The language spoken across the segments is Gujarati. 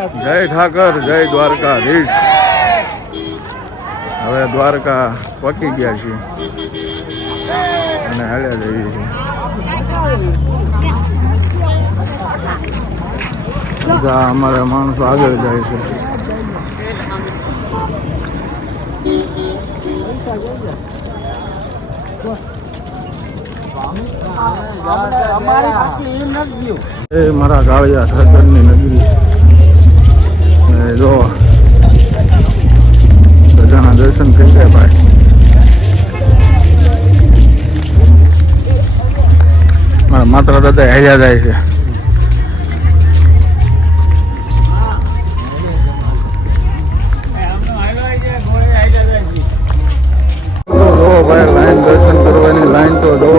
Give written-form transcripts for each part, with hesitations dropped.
જય ઠાકર, જય દ્વારકાધીશ. હવે દ્વારકા પહોંચી ગયા છીએ અને હાલ્યા જઈએ છીએ. બધા અમારા માણસો આગળ જાય છે. એ મારા ગાળિયા ઠાકરની નગરી જો બધાના દર્શન થઈ ગયા ભાઈ. મારા માત્ર દાદા હેર્યા જાય છે. ભાઈ લાઈન દર્શન કરવાની લાઈન તો જો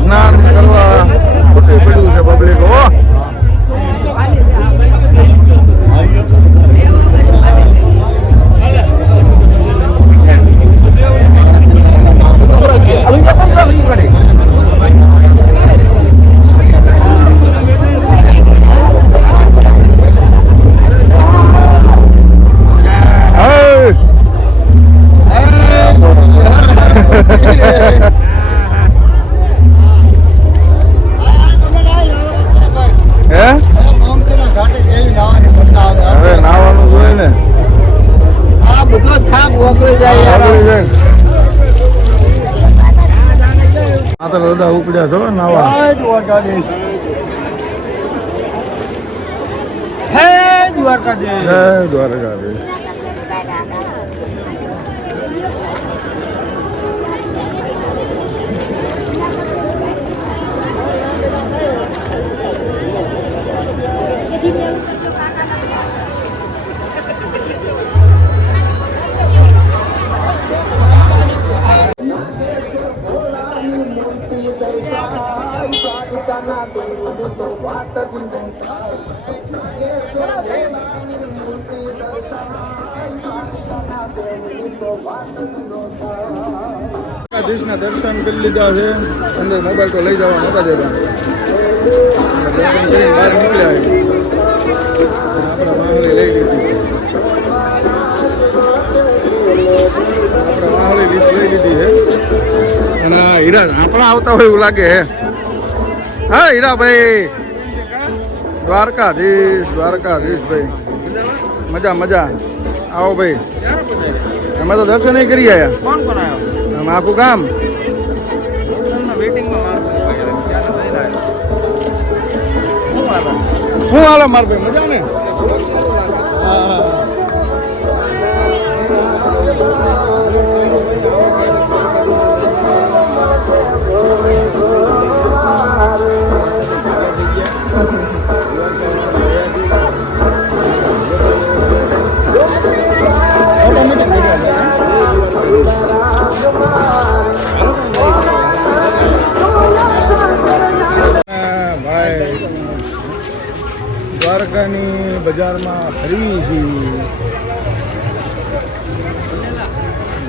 સ્નાન કરવા ખૂટી પડ્યું છે પબ્લિક. દાદા ઉપડ્યા છો નાવા. હે દ્વારકાધીશ, જય દ્વારકાધીશ. દ્વારકાધીશના દર્શન કરી લીધા છે. અંદર મોબાઈલ તો લઈ જવા નતા દેતા. દર્શન કરીને બહાર નીકળ્યા. આપણા વાહણી લઈ લીધી. લઈ લીધી છે. અને હીરા આપણા આવતા હોય એવું લાગે હે. હા હીરાભાઈ, દ્વારકાધીશ દ્વારકાધીશ ભાઈ. મજા મજા. આવો ભાઈ. અમે તો દર્શન નહીં કરી આવ્યા. કોણ કોણ આવ્યો? આમ આખું કામ શું હાલો માર ભાઈ? મજા ને? દ્વારકાની બજારમાં ફરી છીએ.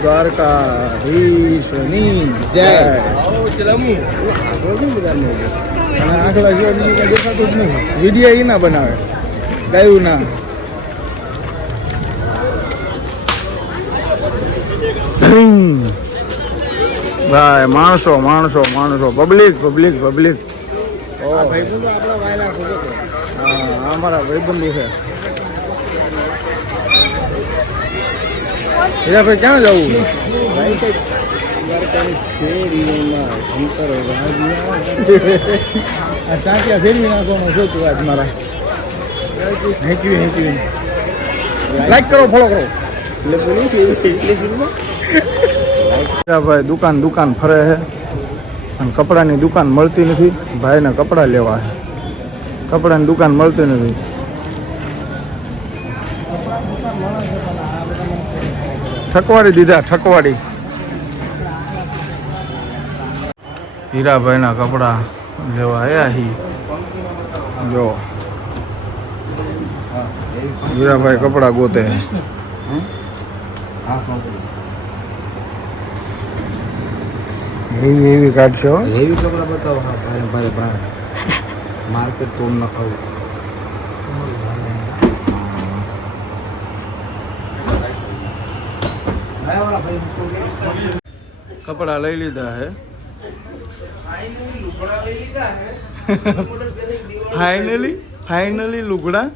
દ્વારકાધીશની જય. અને આખલા સિવાય બીજું કઈ દેખાતું જ નહીં. વિડીયો એ ના બનાવે, ગાયું ના. ભાઈ માણસો માણસો માણસો, પબ્લિક પબ્લિક પબ્લિક. અમારા ભાઈબંધુ છે. ભાઈ ક્યાં જવું? આ ટાંટિયા ફેરવી નાખવાનું છે તું આજ મારા હેંચવી લાઈક કરો ફોલો કરો એટલે પોલીસ ભાઈ દુકાન ફરે છે અને કપડાની દુકાન મળતી નથી ભાઈને કપડાં લેવા છે કપડાની દુકાન મળતી નથી ઠકવાડી દીધા ઠકવાડી હીરાભાઈના કપડા લેવા આવ્યા હી જો હીરાભાઈ કપડા ગોતે એવી કાઢશો એવી કપડા બતાવો હા ભાઈ ભાઈ બ્રાન્ડ માર્કેટ તો ન ખાવું કપડા લઈ લીધા હે ફાઇનલી લુગડા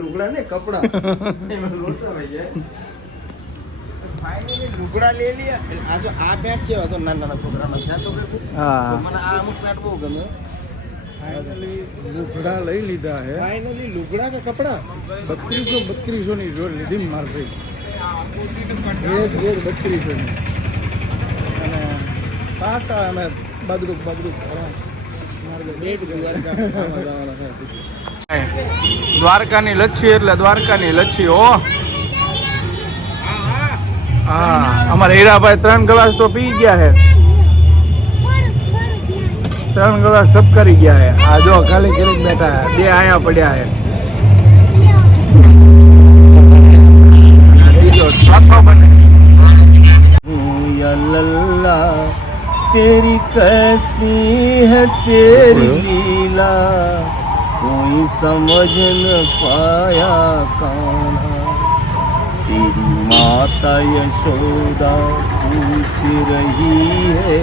લુગડા ને કપડા લુગડા લઈ લે આ તો આ પેન્ટ છે તો નાના છોકરાનો છે તો હા મને આ અમુક પેન્ટ બહુ ગમે ફાઇનલી લુગડા લઈ લીધા હે ફાઇનલી લુગડા કે કપડા 3200 ની જોડ લીધી માર ભાઈ એક 3200 ની અને પાછા અમે બાદરૂપ દ્વારકાની લચ્છી એટલે દ્વારકાની લચ્છી હો હા અમારા હીરાભાઈ 3 ગ્લાસ તો પી ગયા છે 3 ગ્લાસ સબ કરી ગયા છે આ જો ખાલી કરી બેઠા બે આયા પડ્યા છે બીજો સાથો બને लल्ला तेरी कैसी है तेरी लीला कोई समझ न पाया कान्हा तेरी माता यशोदा पूछ रही है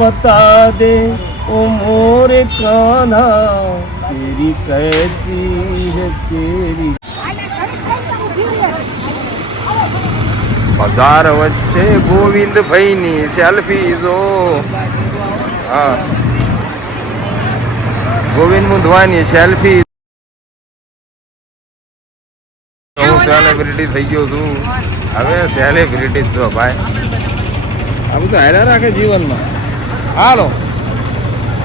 बता दे ओ मोरे कान्हा तेरी कैसी है तेरी બજાર વચ્ચે ગોવિંદભાઈની સેલ્ફી જો હા ગોવિંદ મુંધવાની સેલ્ફી હું સેલિબ્રિટી થઈ ગયો છું હવે સેલિબ્રિટી છો ભાઈ આ બધું હાલ્યા રાખે જીવનમાં હાલો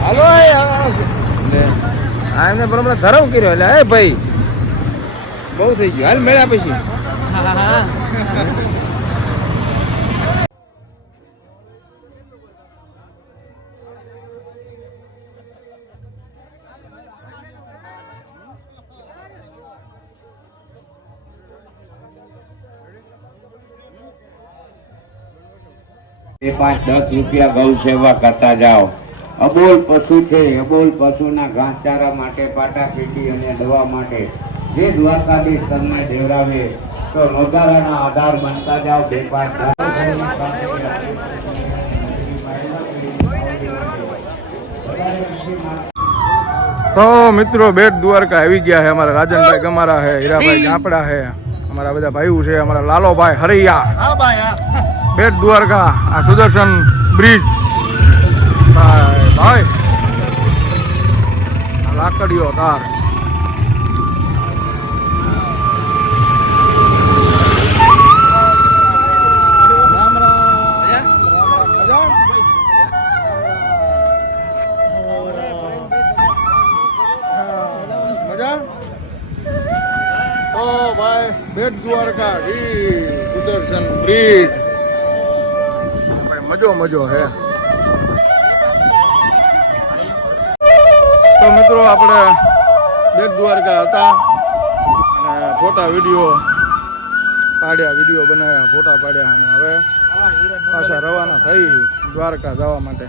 હાલો આ એમને બરાબર ધરવ કર્યો એટલે હે ભાઈ બહુ થઈ ગયું હાલ મેળ્યા પછી બે 5-10 રૂપિયા ગૌ સેવા કરતા જાઓ. અબોલ પશુ છે, અબોલ પશુના ઘાસચારા માટે, પાટાપીટી અને દવા માટે જે દ્વારકાધીશ તમને દેવરાવે તો નોંધારાના આધાર બનતા જાઓ. 2-5-10 તો મિત્રો બેટ દ્વારકા આવી ગયા છે અમારા રાજનભાઈ ગમારા છે, હીરાભાઈ ગાપડા છે, અમારા બધા ભાઈઓ છે, અમારા લાલોભાઈ હરૈયા બેટ દ્વારકા આ સુદર્શન બ્રિજ ભાઈ ભાઈ લાકડીઓ તાર તો ભાઈ બેટ દ્વારકા સુદર્શન બ્રિજ ભાઈ મજો હે. તો મિત્રો આપણે બેટ દ્વારકા હતા અને ફોટા વિડીયો પાડ્યા, વિડીયો બનાવ્યા, ફોટા પાડ્યા અને હવે પાછા રવાના થઈ દ્વારકા જવા માટે.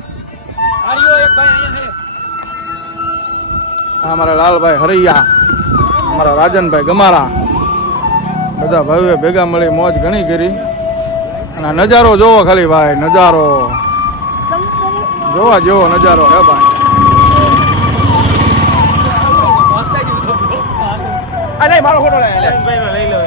આ અમારા લાલભાઈ હરૈયા, અમારા રાજનભાઈ ગમારા, બધા ભાઈઓ ભેગા મળી મોજ ઘણી કરી અને નજારો જોવો ખાલી ભાઈ, નજારો જોવા જેવો નજારો હે ભાઈ. મારો ફોટો લઈ લો.